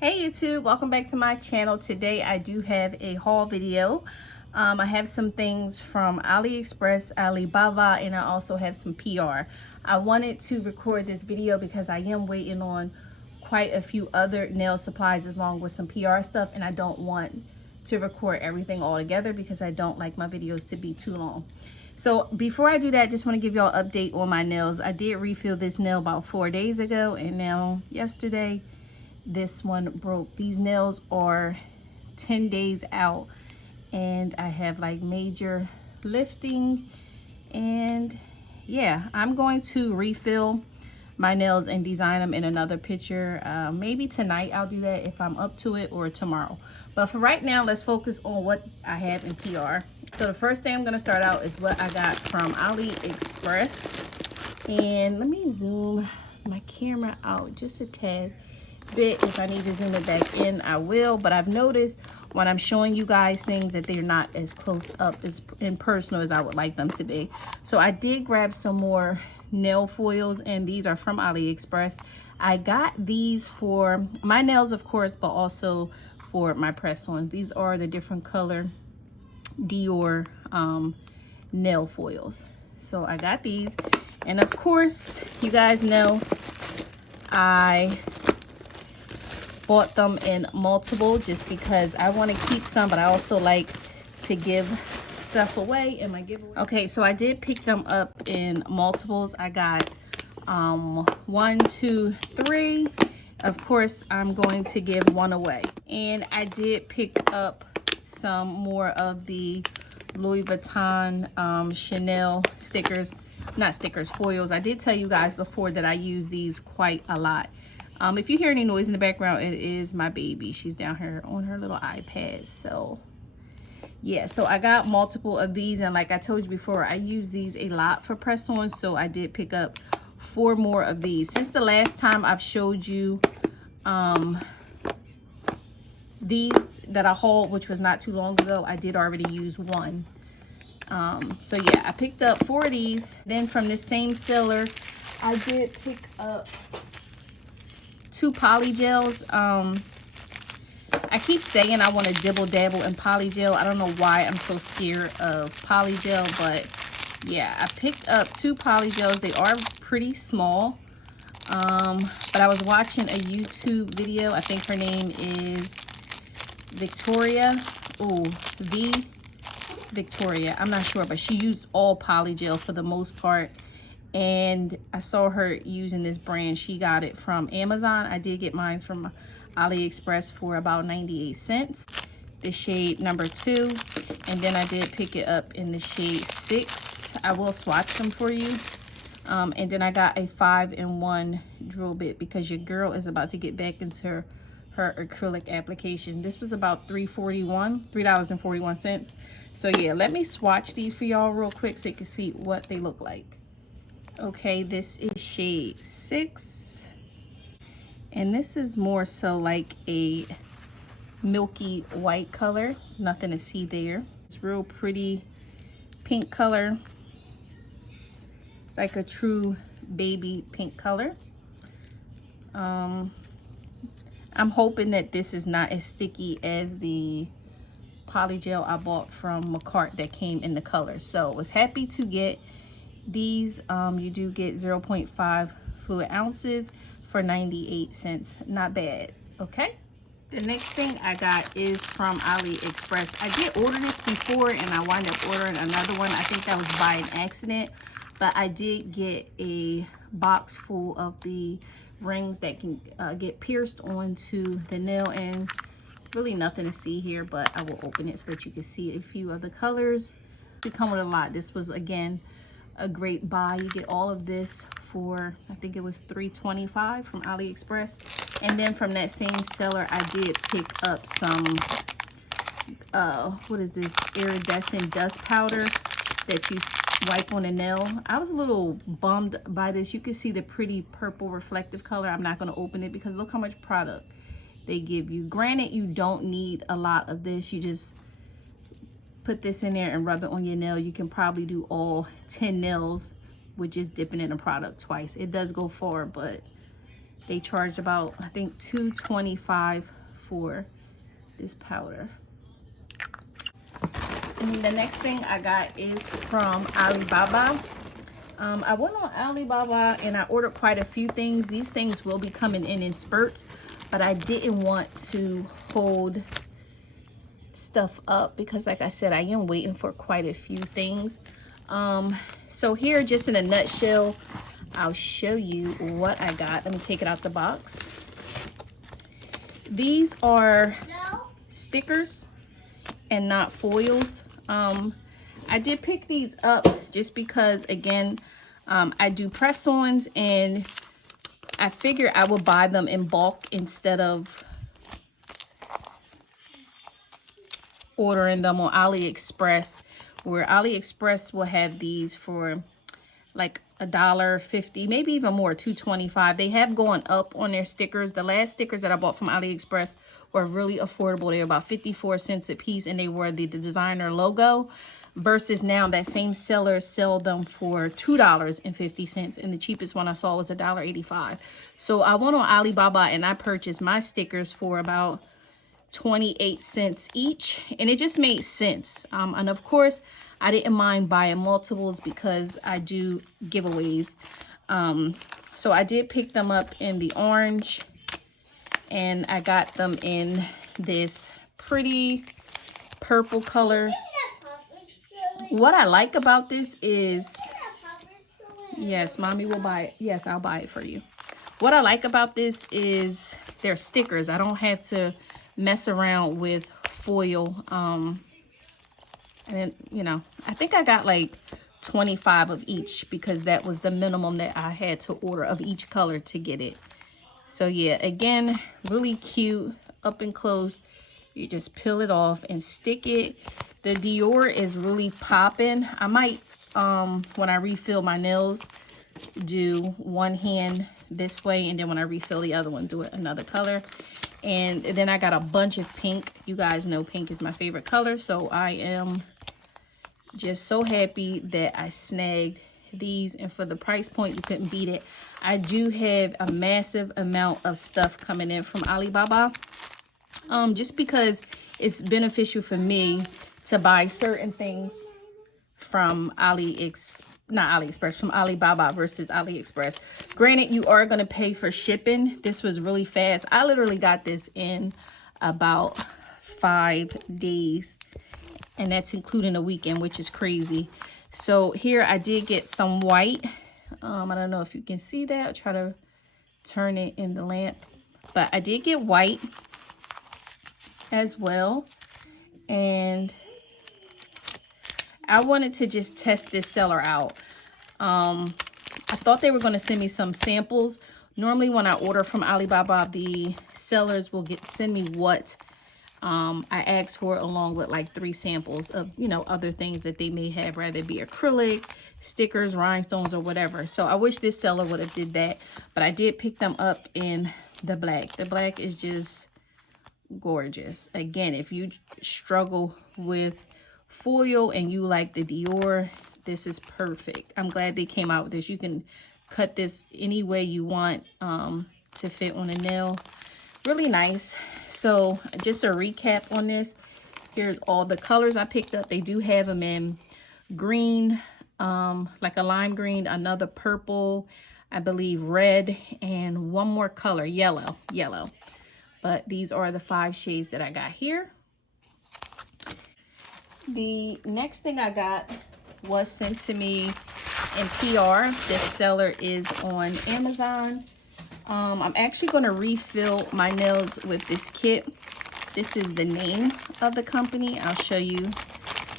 Hey YouTube, welcome back to my channel. Today I do have a haul video. I have some things from Aliexpress, Alibaba, and I also have some PR. I wanted to record this video because I am waiting on quite a few other nail supplies along with some PR stuff, and I don't want to record everything all together because I don't like my videos to be too long. So before I do that, just want to give y'all an update on my nails. I did refill this nail about 4 days ago, and now yesterday this one broke. These nails are 10 days out and I have like major lifting, and yeah, I'm going to refill my nails and design them in another picture. Maybe tonight I'll do that if I'm up to it, or tomorrow. But for right now, let's focus on what I have in PR. So the first thing I'm going to start out is what I got from AliExpress, and let me zoom my camera out just a tad bit. If I need to zoom it back in, I will, but I've noticed when I'm showing you guys things that they're not as close up as in personal as I would like them to be. So I did grab some more nail foils, and these are from AliExpress. I got these for my nails, of course, but also for my press-ons. These are the different color Dior nail foils. So I got these, and of course, you guys know I bought them in multiple just because I want to keep some, but I also like to give stuff away in my giveaway. Okay, so I did pick them up in multiples. I got 1, 2, 3. Of course, I'm going to give one away. And I did pick up some more of the Louis Vuitton Chanel stickers, not stickers, foils. I did tell you guys before that I use these quite a lot. If you hear any noise in the background, it is my baby. She's down here on her little iPad. So yeah, so I got multiple of these, and like I told you before, I use these a lot for press-ons, so I did pick up 4 more of these. Since the last time I've showed you these that I hauled, which was not too long ago, I did already use one. So yeah, I picked up 4 of these. Then from this same seller, I did pick up 2 poly gels. I keep saying I want to dibble dabble in poly gel. I don't know why I'm so scared of poly gel, but yeah, I picked up 2 poly gels. They are pretty small, but I was watching a YouTube video. I think her name is Victoria. Oh, Victoria. I'm not sure, but she used all poly gel for the most part. And I saw her using this brand. She got it from Amazon. I did get mine from AliExpress for about 98 cents. The shade number 2. And then I did pick it up in the shade 6. I will swatch them for you. And then I got a 5-in-1 drill bit because your girl is about to get back into her acrylic application. This was about $3.41. So yeah, let me swatch these for y'all real quick so you can see what they look like. Okay, this is shade 6, and this is more so like a milky white color. There's nothing to see there. It's real pretty pink color. It's like a true baby pink color. I'm hoping that this is not as sticky as the poly gel I bought from McCart that came in the color. So I was happy to get these. You do get 0.5 fluid ounces for 98 cents. Not bad. Okay, the next thing I got is from AliExpress. I did order this before and I wound up ordering another one. I think that was by an accident, but I did get a box full of the rings that can get pierced onto the nail, and really nothing to see here, but I will open it so that you can see a few of the colors. They come with a lot. This was again a great buy. You get all of this for, I think it was $3.25 from AliExpress. And then from that same seller, I did pick up some what is this, iridescent dust powder that you wipe on a nail. I was a little bummed by this. You can see the pretty purple reflective color. I'm not going to open it because look how much product they give you. Granted, you don't need a lot of this. You just put this in there and rub it on your nail. You can probably do all 10 nails with just dipping in a product twice. It does go far, but They charge about, I think, $2.25 for this powder. And the next thing I got is from Alibaba. I went on Alibaba and I ordered quite a few things. These things will be coming in spurts, but I didn't want to hold stuff up because, like I said, I am waiting for quite a few things. So here, just in a nutshell, I'll show you what I got. Let me take it out the box. These are stickers and not foils. I did pick these up just because, again, I do press-ons, and I figured I would buy them in bulk instead of ordering them on Aliexpress, where Aliexpress will have these for like $1.50, maybe even more, $2.25. They have gone up on their stickers. The last stickers that I bought from Aliexpress were really affordable. They were about 54 cents a piece, and they were the designer logo, versus now that same seller sell them for $2.50, and the cheapest one I saw was $1.85. So I went on Alibaba and I purchased my stickers for about 28 cents each, and it just made sense. And of course, I didn't mind buying multiples because I do giveaways. So I did pick them up in the orange, and I got them in this pretty purple color. What I like about this is, yes, mommy will buy it. Yes, I'll buy it for you. What I like about this is they're stickers. I don't have to mess around with foil. And you know, I think I got like 25 of each because that was the minimum that I had to order of each color to get it. So yeah, again, really cute, up and close. You just peel it off and stick it. The Dior is really popping. I might, when I refill my nails, do one hand this way, and then when I refill the other one, do it another color. And then I got a bunch of pink. You guys know pink is my favorite color, so I am just so happy that I snagged these, and for the price point, you couldn't beat it. I do have a massive amount of stuff coming in from Alibaba, just because it's beneficial for me to buy certain things from from Alibaba versus Aliexpress. Granted, you are going to pay for shipping. This was really fast. I literally got this in about 5 days, and that's including a weekend, which is crazy. So here I did get some white. I don't know if you can see that. I'll try to turn it in the lamp, but I did get white as well. And I wanted to just test this seller out. I thought they were going to send me some samples. Normally when I order from Alibaba, the sellers will send me what I asked for, along with like 3 samples of, you know, other things that they may have, rather it be acrylic, stickers, rhinestones, or whatever. So I wish this seller would have did that, but I did pick them up in the black. The black is just gorgeous. Again, if you struggle with foil and you like the Dior, this is perfect. I'm glad they came out with this. You can cut this any way you want to fit on a nail. Really nice. So just a recap on this. Here's all the colors I picked up. They do have them in green, like a lime green, another purple, I believe red, and one more color, yellow. But these are the 5 shades that I got here. The next thing I got was sent to me in PR. This seller is on Amazon. I'm actually going to refill my nails with this kit. This is the name of the company. I'll show you.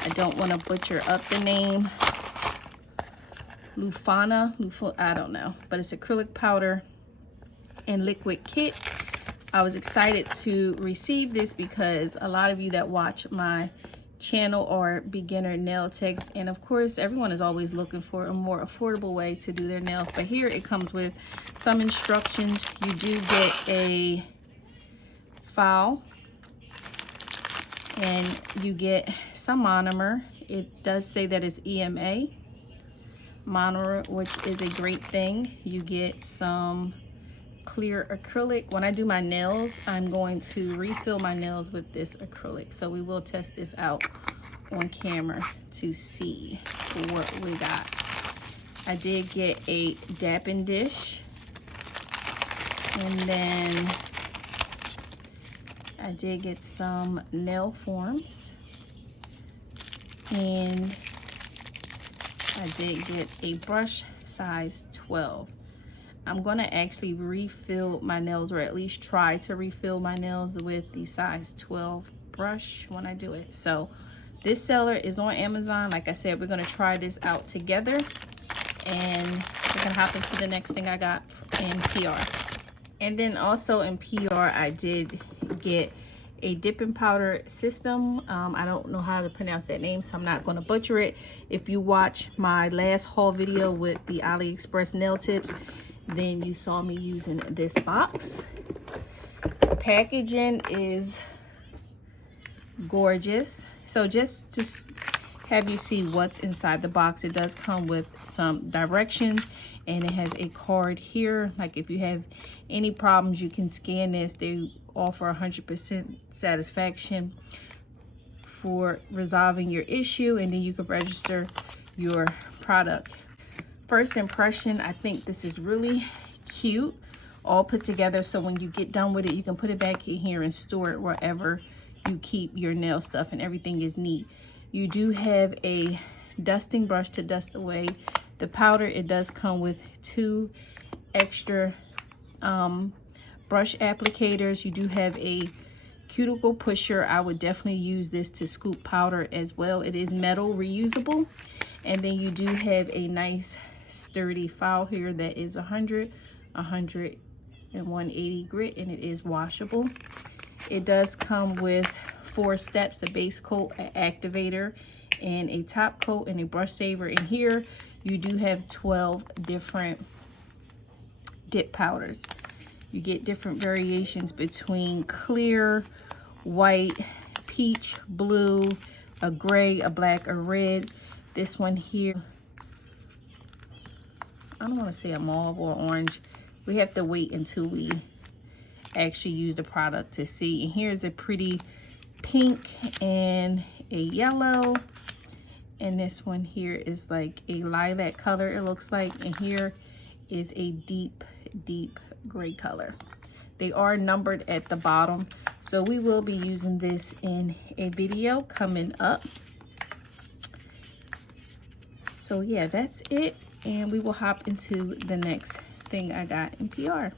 I don't want to butcher up the name. Lufana, I don't know, but it's acrylic powder and liquid kit. I was excited to receive this because a lot of you that watch my channel are beginner nail techs, and of course everyone is always looking for a more affordable way to do their nails. But here it comes with some instructions. You do get a file, and you get some monomer. It does say that it's EMA monomer, which is a great thing. You get some clear acrylic. When I do my nails, I'm going to refill my nails with this acrylic. So we will test this out on camera to see what we got. I did get a dapping dish, and then I did get some nail forms, and I did get a brush size 12. I'm gonna actually refill my nails, or at least try to refill my nails with the size 12 brush when I do it. So this seller is on Amazon. Like I said, we're gonna try this out together, and we're gonna hop into the next thing I got in PR. And then also in PR, I did get a dipping powder system. I don't know how to pronounce that name, so I'm not going to butcher it. If you watch my last haul video with the Aliexpress nail tips, then you saw me using this box. Packaging is gorgeous. So just to have you see what's inside the box, it does come with some directions, and it has a card here. Like if you have any problems, you can scan this. They offer 100% satisfaction for resolving your issue, and then you can register your product. First impression, I think this is really cute, all put together, so when you get done with it, you can put it back in here and store it wherever you keep your nail stuff, and everything is neat. You do have a dusting brush to dust away the powder. It does come with 2 extra brush applicators. You do have a cuticle pusher. I would definitely use this to scoop powder as well. It is metal reusable. And then you do have a nice sturdy file here that is 100, 100, and 180 grit, and it is washable. It does come with 4 steps: a base coat, an activator, and a top coat, and a brush saver. And here you do have 12 different dip powders. You get different variations between clear, white, peach, blue, a gray, a black, a red. This one here, I don't want to say a mauve or orange. We have to wait until we actually use the product to see. And here's a pretty pink and a yellow. And this one here is like a lilac color, it looks like. And here is a deep, deep gray color. They are numbered at the bottom, so we will be using this in a video coming up. So yeah, that's it, and we will hop into the next thing I got in PR.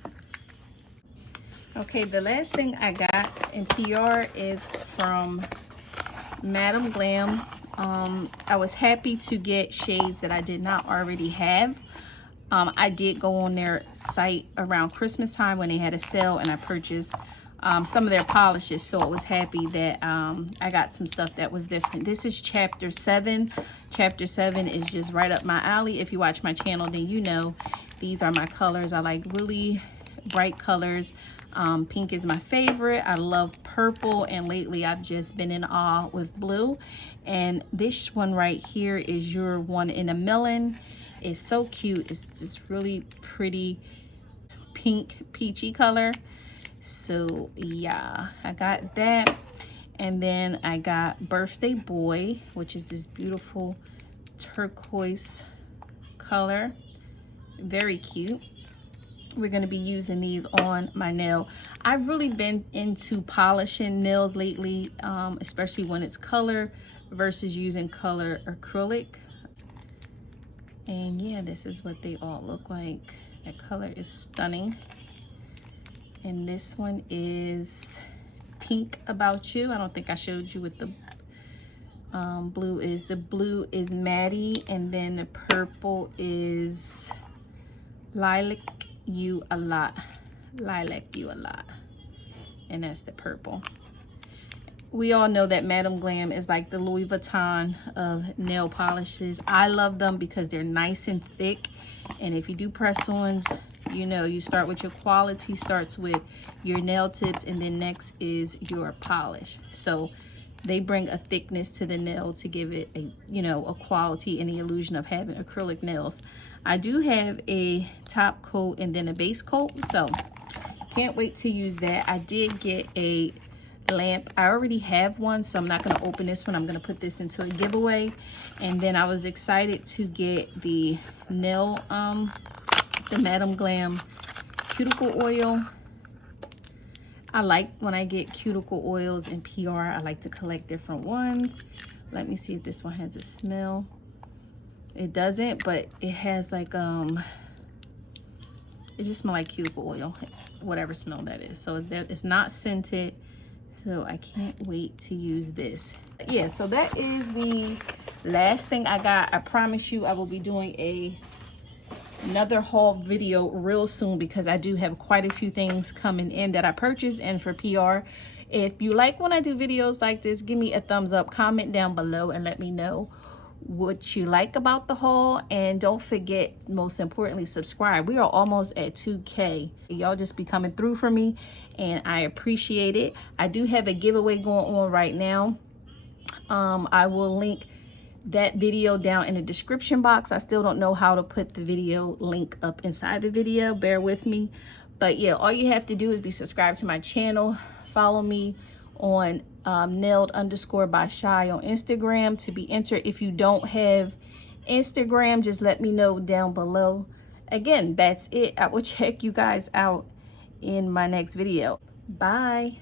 Okay, the last thing I got in PR is from Madam Glam. I was happy to get shades that I did not already have. I did go on their site around Christmas time when they had a sale, and I purchased some of their polishes, so I was happy that I got some stuff that was different. This is chapter 7. Chapter 7 is just right up my alley. If you watch my channel, then you know these are my colors. I like really bright colors. Pink is my favorite. I love purple, and lately I've just been in awe with blue. And this one right here is your one in a melon. It's so cute. It's just really pretty pink peachy color. So yeah, I got that. And then I got Birthday Boy, which is this beautiful turquoise color. Very cute. We're going to be using these on my nail. I've really been into polishing nails lately, especially when it's color versus using color acrylic. And yeah, this is what they all look like. That color is stunning. And this one is Pink About You. I don't think I showed you what the blue is. The blue is Maddie, and then the purple is Lilac You a Lot. Lilac You a Lot. And that's the purple. We all know that Madam Glam is like the Louis Vuitton of nail polishes. I love them because they're nice and thick. And if you do press-ons, you know, you start with your quality, starts with your nail tips, and then next is your polish. So they bring a thickness to the nail to give it a, you know, a quality and the illusion of having acrylic nails. I do have a top coat and then a base coat. So can't wait to use that. I did get a lamp. I already have one, so I'm not going to open this one. I'm going to put this into a giveaway. And then I was excited to get the nail, the Madam Glam cuticle oil. I like when I get cuticle oils in PR. I like to collect different ones. Let me see if this one has a smell. It doesn't, but it has like it just smells like cuticle oil, whatever smell that is. So it's not scented, so I can't wait to use this. Yeah, so that is the last thing I got. I promise you I will be doing another haul video real soon, because I do have quite a few things coming in that I purchased and for PR. If you like when I do videos like this, give me a thumbs up, comment down below, and let me know what you like about the haul. And don't forget, most importantly, subscribe. We are almost at 2K. Y'all just be coming through for me, and I appreciate it. I do have a giveaway going on right now. I will link that video down in the description box. I still don't know how to put the video link up inside the video, bear with me. But yeah, all you have to do is be subscribed to my channel, follow me on nailed_by_shy on Instagram to be entered. If you don't have Instagram, just let me know down below. Again, that's it. I will check you guys out in my next video. Bye.